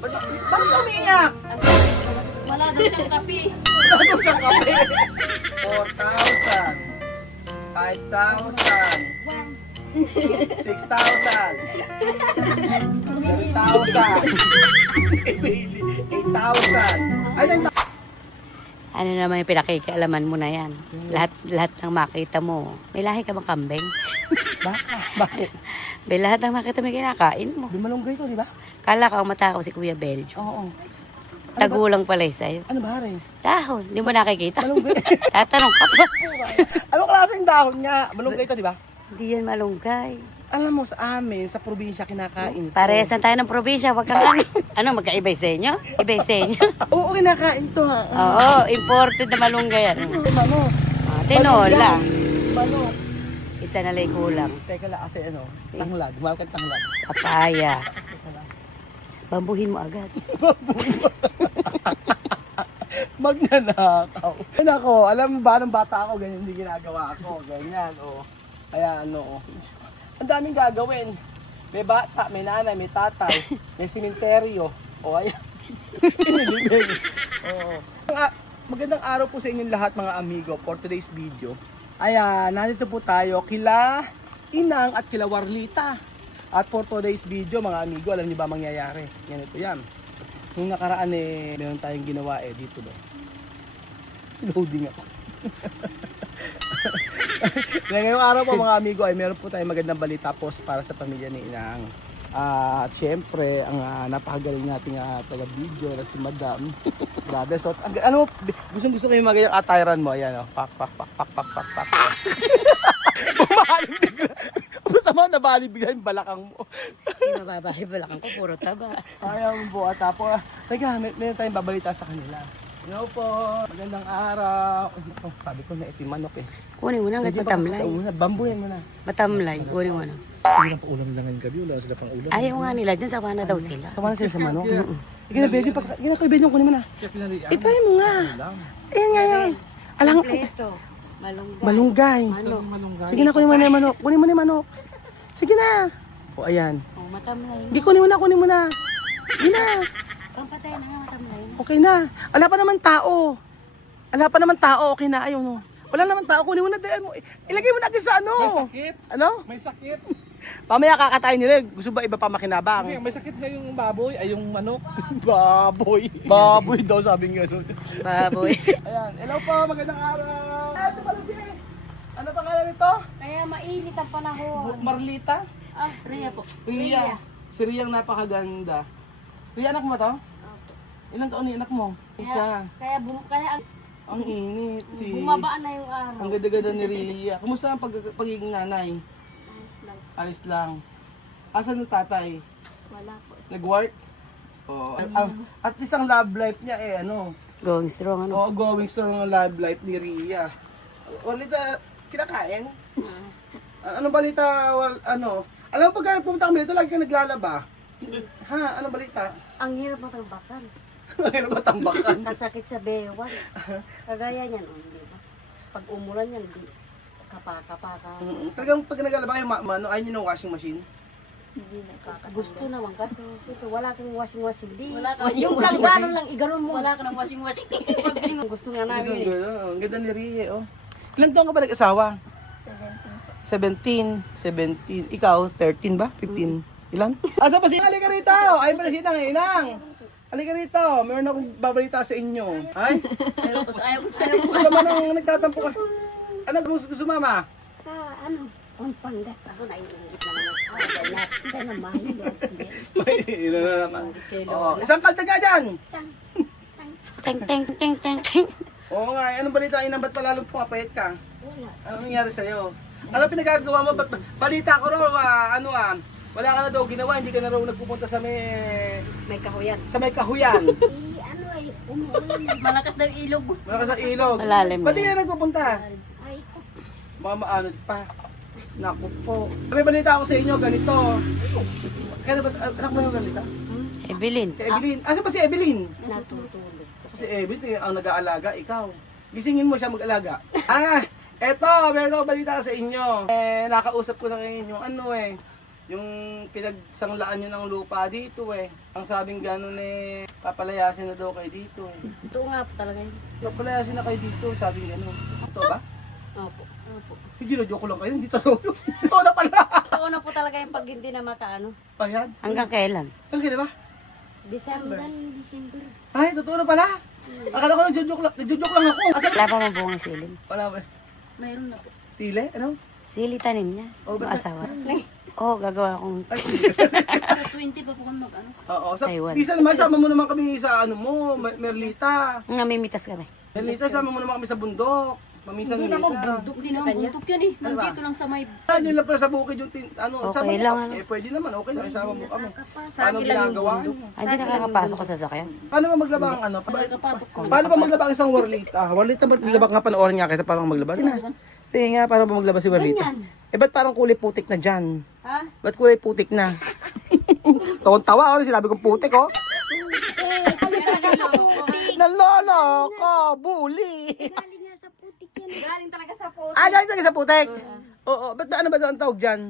Bakit ka umiiyak? Wala daw siyang kape. Wala daw siyang kape. 4,000. 5,000. 6,000. 7,000. 8,000. Ay, 9,000. Ano naman yung pinakikialaman mo na yan? Lahat ng makita mo. May lahi ka bang kambing? Bakit? May lahat ng makita mo kinakain mo. Di malunggay to, di ba? Kala ka matakaw si Kuya Beljo. Oo. Tagulang pala sa'yo. Ano ba rin? Dahon, di mo nakikita. Malunggay. Tatanong ka pa. Anong klaseng dahon nga? Malunggay to, di ba? Hindi yan malunggay. Alam mo, sa amin, sa probinsya kinakain to. Paresan tayo ng probinsya, wag kang ano. Ano, magkaibay sa inyo? Ibay sa inyo? Oo, kinakain to ha. Oo, imported na malunggay yan. Ano? Tinola. Ano? Isa na lang kulang. Teka lang, kasi ano, tanglad. Mahal kang tanglad. Papaya. Bambuhin mo agad. Magnanakaw. Ay nako, alam mo ba, nung bata ako, ganyan hindi ginagawa ako. Ganyan, o. Kaya ano, ang daming gagawin. May bata, may nanay, may tatay, may simenteryo. O, ayan. Inilibig. Oo. Magandang araw po sa inyong lahat mga amigo for today's video. Ayan, nandito po tayo kila Inang at kila Warlita. At for today's video mga amigo, alam niyo ba mangyayari? Yan ito yan. Nung nakaraan meron tayong ginawa dito ba? Loading ako. Ngayong araw po mga amigo ay meron po tayong magandang balita po para sa pamilya ni Inang. At syempre, ang napakagaling nating taga-video na si Madam. Grabe, so ano, gusto ko yung magandang attire mo. Ayan, pak. Bumaling bigla. Masama nabali bigla yung balakang mo. Hindi mababahay balakang ko, puro taba. Ayaw mo po, tapo. Teka, meron tayong babalita sa kanila. Hello po, magandang araw. Oh, sabi ko na itim manok Kunin mo na hanggat matamlay. Bambuyan mo na. Matamlay, kunin mo na. Hindi lang pa ulam na ngayong gabi, wala sila pang ulam. Ayaw nga nila, dyan sawa na daw sila. Sama na sila sa manok. Ikaw na, Bedyo, kunin mo na. I-try mo nga. Ayan nga yan. Alang, Ito, malunggay. malunggay. Manok. Sige na, kunin mo na yung manok. Kunin mo na yung manok. Sige na. O, ayan. Oh, matamlay. Hindi, kunin mo na. Sige na. Pampatay na nga, matamlay na. Okay na. Wala pa naman tao. Okay na, ayaw no. Wala naman tao. Kunin mo na. Ilagay mo na agad sa ano. May sakit. Ano? May sakit. Pamaya kakatayin nila. Gusto ba iba pa makinabang? Hindi, may sakit nga yung baboy, ay yung manok. Baboy. Baboy daw sabi nga nun. Baboy. Ayan. Hello po. Magandang araw. Ito pala si... Ano pangalan nito? Kaya mainit ang panahon. Marlita? Ah, Rhea po. Ria. Si Riang napakaganda. Ria, anak mo to? Ilang taon ni anak mo? Isa. Kaya Ang init. bumabaan na yung araw. Ang ganda-ganda ni Ria. Kumusta ang pagiging nanay? Ayos lang. Asan yung tatay? Wala po. Nag-work? Oh, at least ang love life niya ano? Going strong, ano? Oh, going strong ang love life ni Ria. Walita, kinakain? Ano balita? Ano? Alam mo pag pumunta kami dito, lagi ka naglalaba. Ha? Ano balita? Ang hirap matambakan. Ano ba tambakan? Kasakit sa bewan. Kagaya niyan, di ba? Pag umulan yan, kapaka. Talagang pag naglalaba kayo, ayaw nyo ng washing machine? Hindi gusto naman kaso ito wala kang washing di. Wala kang Yung washing. gano'n lang iganon mo. Wala ka ng washing. Gusto nga namin eh. Ang ganda ni Ria, oh. Ilan taon ka ba nag-asawa? 17. Ikaw, 13 ba? 15? Ilan? Asa pa si... Halika rito! Ay, pala si Inang. Halika rito. Meron akong babalita sa inyo. Ay? Ayaw ko. Ano naman ang nagtatampo ka? Ano gusto mama? Sa ano? Pangpangat. Ako naiingit na naman sa sabi. Hindi na mahal. May ina na naman. Oh, isang kaltaga dyan! Teng. Oo nga, anong balita? Inang, ba't palalong pumapayat ka? Wala. Anong nangyari sa'yo? Ano pinagagawa mo? Balita ko raw, wala ka na daw ginawa, hindi ka na raw nagpupunta sa May kahuyan. kahuyan. Ano ay umuulan. Malakas daw ilog. Wala ka sa ilog. Malalim Ba't na. hindi ka nagpupunta? Ay, Mamaanod pa. Naku po. May balita ako sa inyo, ganito. Kaya ba, anak mo yung balita? Evelyn. Si Evelyn. Asa pa si Evelyn? natutulog. Si Evelyn ang nag-aalaga, ikaw. Gisingin mo siya mag-alaga. Eto, meron ako balita sa inyo. Nakausap ko na ngayon yung yung pinagsanglaan nyo ng lupa dito eh. Ang sabing gano'n eh, papalayasin na daw kayo dito eh. Ito nga po talaga yun. Papalayasin na kayo dito, sabing gano'n. Ito ba? Opo. Opo. Hindi na joke lang kayo, hindi totoo. Ito na pala. Ito na po talaga yung pag hindi na makaano. Ayan. Hanggang kailan? Ang kaya ba? December. Ay, totoo na pala. Akala ko nagjo-joke lang ako. Asa? Wala pa mabunga silim. Wala ba? Mayroon na po. Sile? Ano? Sili tanim niya. Oh, Yung ba't- asawa. Oo, gagawa akong... Ay, 20 pa po kung mag-ano. oo. Taiwan. Bisa naman, sama mo naman kami sa ano mo, Merlita. Namimitas kami. Merlita, sama mo naman kami sa bundok. Mamisan Hindi Misa. naman bundok. Hindi naman buntok yan eh. Nandito lang sa may... Diyan lang pala sa bukid yung ano, Okay sama mo. lang, ano? Eh, pwede naman, okay lang, isama mo kami. Sa Paano akin lang yung ginagawa? bundok. Ay, hindi nakakapasok ka sa sasakyan. Paano ba maglaba ang ano? Nagkapatok ko. Paano ba maglaba ang isang Warlita? Warlita ba maglaba nga panoorin nga kita paano maglaba? Tingnan nga, paano ba maglaba si Warlita? Eh, ba't parang kulay putik na dyan? Ha? Ba't kulay putik na? Tawang-tawa ako, sinabi kong putik, oh. Naloloko, bully. Galing talaga sa po. Ah, galing talaga sa putik. Oo, ba't ano ba doon ang tawag dyan?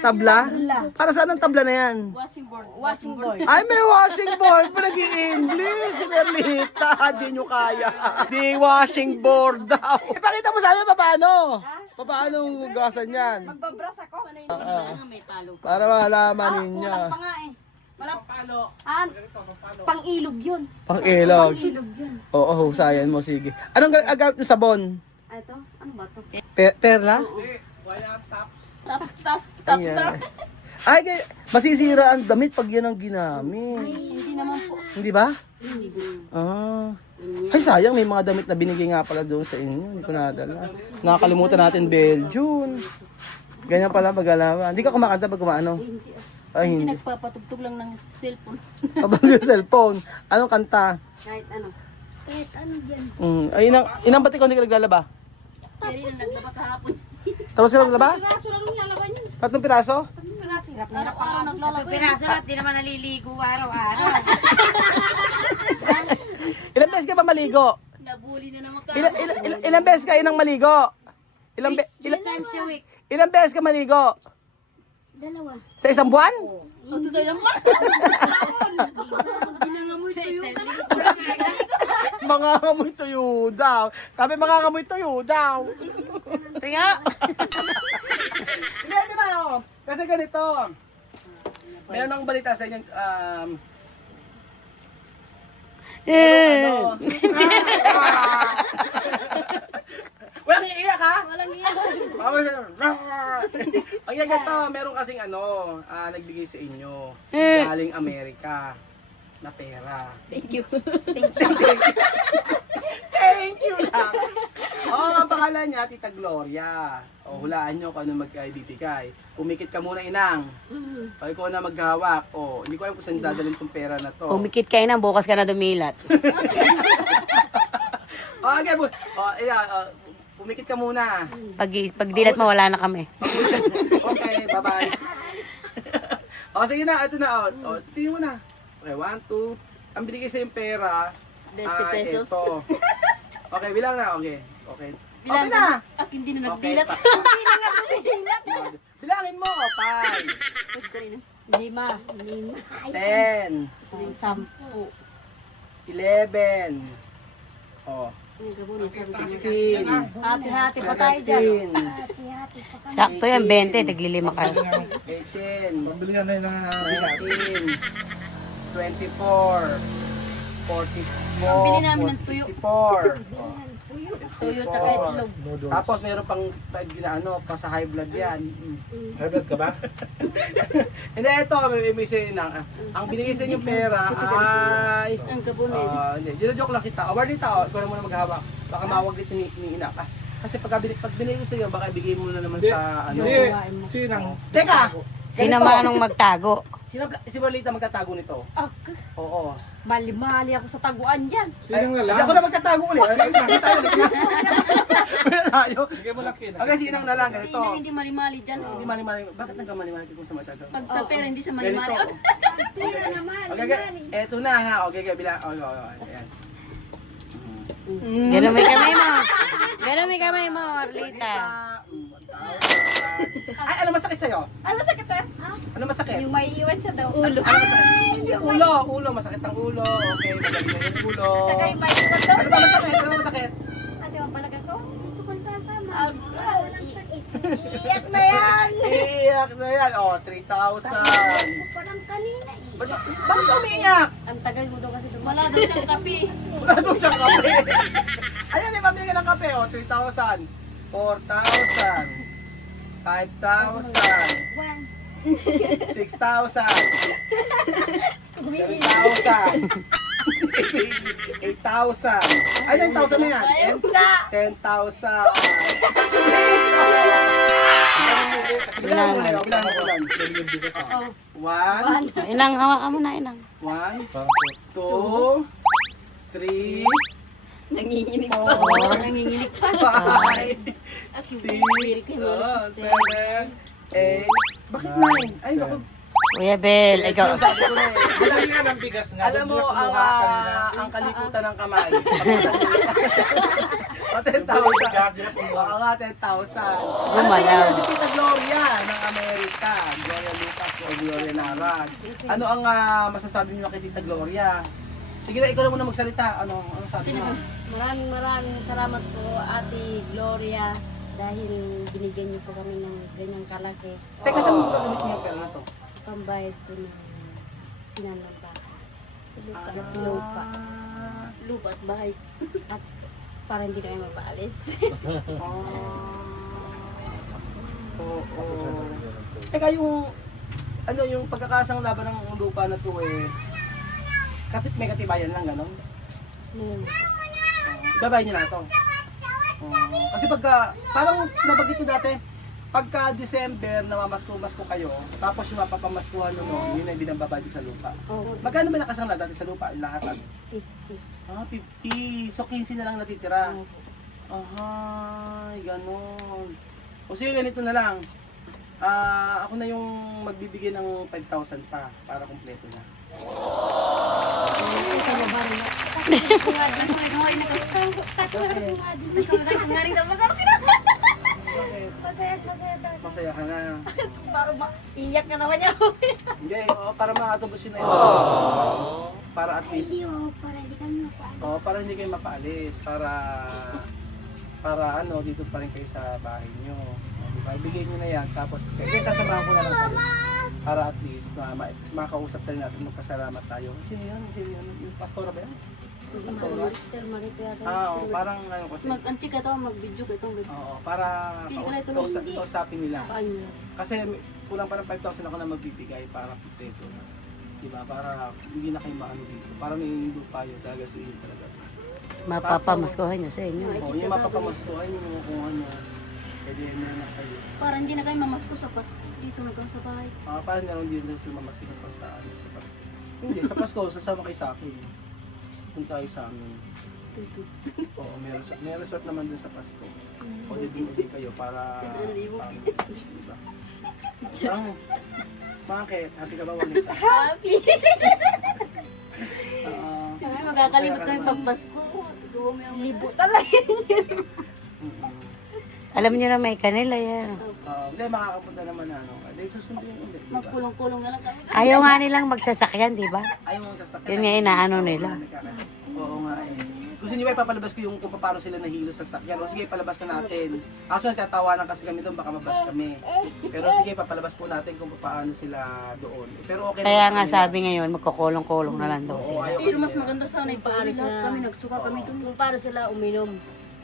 Tabla? Para saan ang tabla na yan? Washing board. Washing board. Ay, may washing board pa nag-i-English. Si Merlita, di nyo kaya. Di washing board daw. Ipakita mo sa amin paano. Paano hugasan yan? Magbabras ako. Ano yun? May talo. Para malaman ninyo. Kulang pa nga eh. Wala paano. Pang-ilog yun. Pang-ilog. Pang-ilog yun. Oo, husayan mo, sige. Anong gagamit mo sabon? Ito? Ano ba to? Perla? Tapos. Ayan. Ay, masisira ang damit pag yan ang ginamit. Hindi naman po. Hindi ba? Ah. Ay, sayang. May mga damit na binigay nga pala doon sa inyo. Hindi ko nadala. Nakakalimutan natin, Belgium. Ganyan pala pag-alawa. Hindi ka kumakanta pag kumaano? Ay, Hindi hindi. nagpapatugtog lang ng cellphone. Kapag yung cellphone. Anong kanta? Kahit ano. Ay, inang ba't ikaw hindi ka naglalaba? Kaya rin ang naglaba kahapon. Tapos ka naglaba? Piraso lang yung lalaban yun. 3 piraso? Piraso. Araw-araw naglalaba yun. Piraso na, di naman naliligo araw-araw. Ilang beses ka ba maligo? Nabuli na naman ka. Ilang beses ka inang maligo? Ilang beses ka maligo? Sa isang buwan? O, ito tayo naman. Ginangamoy ko yun. Mga ngamoy tuyo daw. Sabi mga ngamoy tuyo daw. Tinga! Hindi, ito na oh. Kasi ganito. Meron akong balita sa inyo. Ano? Walang iiyak ha? Walang iyan. Ang yan ganito, meron kasing nagbigay sa inyo. Galing Amerika na pera. Thank you. Thank you lang. Ang pangalan niya, Tita Gloria. Hulaan nyo kung ano magkaibibigay. Pumikit ka muna, inang. O, ikaw na maghawak. Hindi ko alam kung saan dadalhin tong pera na to. Umikit kayo na, bukas ka na dumilat. Okay, pumikit ka muna. Pag dilat mo, wala na kami. Okay, bye-bye. Sige na, ito na. Tingin mo na. Okay, 1, 2. Ang binigay sa yung pera. 20 pesos. Ito. Okay, bilang na. Okay. Bilang Okay na. At hindi na nagdilat. Bilangin mo. 5, 5. 10, 10. 11, 16, Hati-hati pa tayo dyan. 17, Sakto yan, 20, taglilima ka. 18, Pambilihan na yun ng bigas. 19, 24, 44, Bili namin ng tuyo. 44. Tuyo tsaka itlog. Noodles. Tapos meron pang pa sa high blood yan. High blood ka ba? Hindi, ito, may say na. Ang binigay sa inyong pera ay... Ang kabunid. Joke lang kita. Award dito, ikaw na muna maghahawak. Baka mawag dito ni ina ka. Kasi pag binigay ko sa iyo, baka ibigay mo na naman sa ano. Hindi. Sinang? Teka! Sino manong magtago? Si Marlita magtatago nito. Oo. Mali-mali ako sa taguan dyan. Sinang na lang? Hindi ako na magtatago ulit. Hindi tayo ulit na. Wala tayo. Sige mo laki na. Okay, sinang na lang. Ganito. Sino hindi mali-mali dyan? Hindi mali-mali. Bakit nagkamali-mali kung sa matatago? Pag sa pera, hindi sa mali-mali. Ganito. Okay, eto na ha. Okay, bilang. Okay. Ayan. Ganun may kamay mo. Ganun may kamay mo, Marlita. 1,000. Ay, ano masakit sa'yo? Ano sakit eh? Ano masakit? Yung may iwan siya daw. Ulo. Ano masakit? Ulo, masakit ang ulo. Okay, magaling na yung ulo. Saka yung may iwan daw. Ano ba masakit? Ano ba masakit? Ano yung palaga ko? Gusto kong sasama. Walang sakit. Iyak na yan. Iiyak na yan. Oh, 3,000. Parang kanina eh. Bakit ka umiiyak? Ang tagal mo daw kasi Wala daw siyang kape. Wala doon siyang kape. Ayan, may pamili ka ng kape. Oh, 3,000. 4,000. 5,000. 6,000. 7,000. 8,000. Ay, 9,000 na yan. 10,000. Bilang mo na yun. Bilang mo ulan. One. Inang, hawakan mo na, inang. 1, 2, 3, Nanginginig pa. 4, Nanginginig pa. 5, 6, 7, 8. Bakit 9? Ay, naku. Kuya Bel, ikaw. Sabi ko na eh. Bilangin nga ng bigas nga. Alam mo, ang kalikutan ng kamay. O, 10,000. Oo nga, 10,000. Gumalaw. Si Tita Gloria ng Amerika. Gloria Lucas o Gloria Narag. Ano ang masasabi niyo kay Tita Gloria? Sige na, ikaw na muna magsalita. Ano sabi mo? Maraming salamat po Ate Gloria dahil binigyan niyo po kami ng ganyang kalaki. Teka, saan mo gagamit niyo yung pera na to? Pambayad po ng sinanang bata. At lupa. Lupa at bahay. At para hindi na kayo mapaalis. Oo. Teka, yung pagkakasang laban ng lupa na to eh, may katibayan lang, gano'n? Babay niyo na ito. Kasi parang nabanggit ko dati, pagka December namamasko-masko kayo, tapos yung mapapamaskuhan nyo, yun ay binababadi sa lupa. Magkano ba nakasangla dati sa lupa? Lahat? 50. 50. So 15 na lang natitira. Ay, ganon. O sige, ganito na lang. Ako na yung magbibigay ng 5,000 pa para kumpleto na. Masaya ka na. Iyak na naman niya. Hindi, para makatubos yun na yun. Para at least, Para hindi kami mapaalis. para hindi kayo mapaalis. Para ano, dito pa rin kayo sa bahay nyo. Diba? Ibigay nyo na yan. Tapos, kaya sasamahan ko na lang kayo. Para at least, makausap tayo natin, magpasalamat tayo. Sino yan? Yung pastora ba yan? Pastora? Sister Maripea. Oo, parang ano kasi. Mag-anti ka to, mag-video ka itong Oo, para kausapin nila. Paano? Kasi kulang pa ng 5,000 ako na magbibigay para potato na. Diba? Para hindi na kayo maano dito. Para may lupa yun talaga sa inyo talaga. Mapapamaskuhan nyo sa inyo. Oo, yung mapapamaskuhan yung kung ano. Pwede na kayo. Para hindi na kayo mamasko sa Pasko. Dito na kayo sa bahay. Parang naroon din sa mamasko sa Pasko. Hindi, sa Pasko, sasama kayo sa akin. Punta kayo sa amin. Oo, may resort naman dun sa Pasko. O, din kayo para... diba? Bakit? Happy ka ba? Happy! Oo. Kasi magkakalimot kami pag Pasko. Gawa mo yung libo talaga. Alam niyo na may kanila yan. Hindi, makakapunta naman na ano. Hindi, susundin yun ulit. Diba? Magkulong-kulong na lang kami. Ayaw nga nilang magsasakyan, di ba? Ayaw mong sasakyan. Yun nga inaano nila. Oo nga eh. Gusto niyo ba ipapalabas ko yung kung paano sila nahilo sa sakyan? O sige, palabas na natin. Kaso nagtatawanan kasi kami doon, baka mabas kami. Pero sige, papalabas po natin kung paano sila doon. Pero okay. Kaya naman nga sa kanila. sabi ngayon, magkukulong-kulong na lang daw Oo, sila. ayaw Pero kasi mas nila. maganda sana yung paano sila. Kami nagsuka kami doon. Kung paano sila uminom.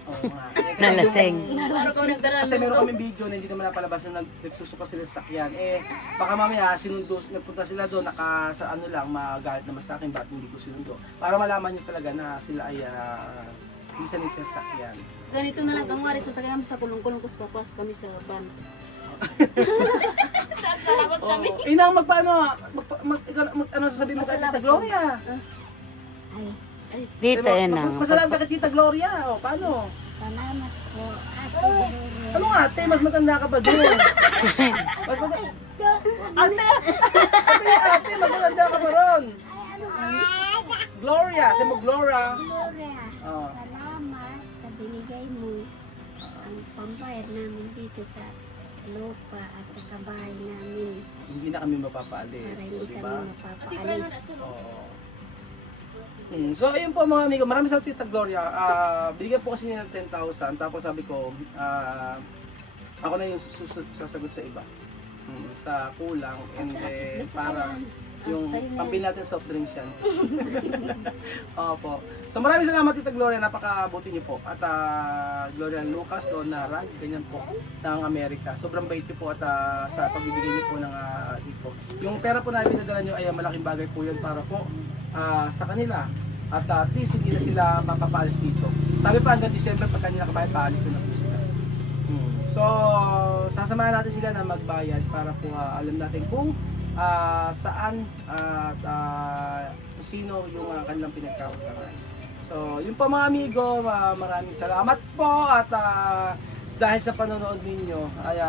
Oo nga. Kaya Nalasing. Araw kami nagdala Kasi meron kami video na hindi naman napalabas na nagsusuka sila sa sakyan. Baka mamaya nagpunta sila doon, sa ano lang, magalit naman sa akin, ba't hindi ko sinundo. Para malaman nyo talaga na sila ay isa din sa sakyan. Ganito na lang kang wari, sasakyan namin sa kulong-kulong kasi papasok kami sa van. Lalabas kami. Inang magpaano, ano sasabihin mo kay Tita Gloria? Dito yan na. Masalamat ka kay Tita Gloria. O, paano? Salamat po Ate Gloria. Ano nga, ate, mas matanda ka ba doon? Mas matanda. Ate, mas matanda ka ba ron? Gloria, sabi mo Gloria. Gloria, Oh. salamat sa binigay mo ang pambayad namin dito sa lupa at saka bahay namin Hindi na kami mapapaalis, para hindi di kami ba? mapapaalis. Oo. So, ayun po mga amigo, maraming salamat Tita Gloria. Binigyan po kasi niya ng 10,000, tapos sabi ko, ako na yung sasagot sa iba. Sa kulang, and then parang yung pambili natin soft drinks yan. Opo. So maraming salamat Tita Gloria, napakabuti niyo po. At Gloria Lucas, Donna ganyan po, ng Amerika. Sobrang bait niyo po at sa pagbibigay niyo po ng dito. Yung pera po namin nadala niyo ay malaking bagay po yun para po sa kanila. At at least hindi na sila mapapalis dito. Sabi pa hanggang December pag kanila kabayad, paalis na po sila. So, sasamahan natin sila na magbayad para po alam natin kung saan at kung sino yung kanilang pinagkakaroon. So, yun po mga amigo, maraming salamat po at dahil sa panonood ninyo ay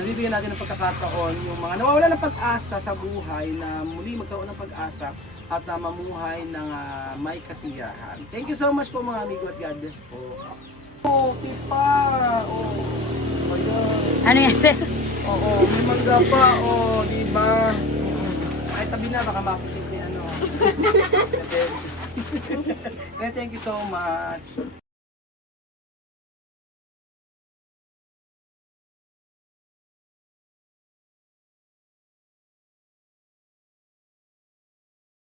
nabibigyan natin ng pagkakataon yung mga nawawala ng pag-asa sa buhay na muli magkaroon ng pag-asa at mamuhay ng may kasiyahan. Thank you so much po mga amigo at God bless po. Oh, pipa! Oh, ayan. Ano yan, sir? Oo, may mangga pa, oh, di ba? Ay, tabi na, baka mapitin ni ano. Thank you so much.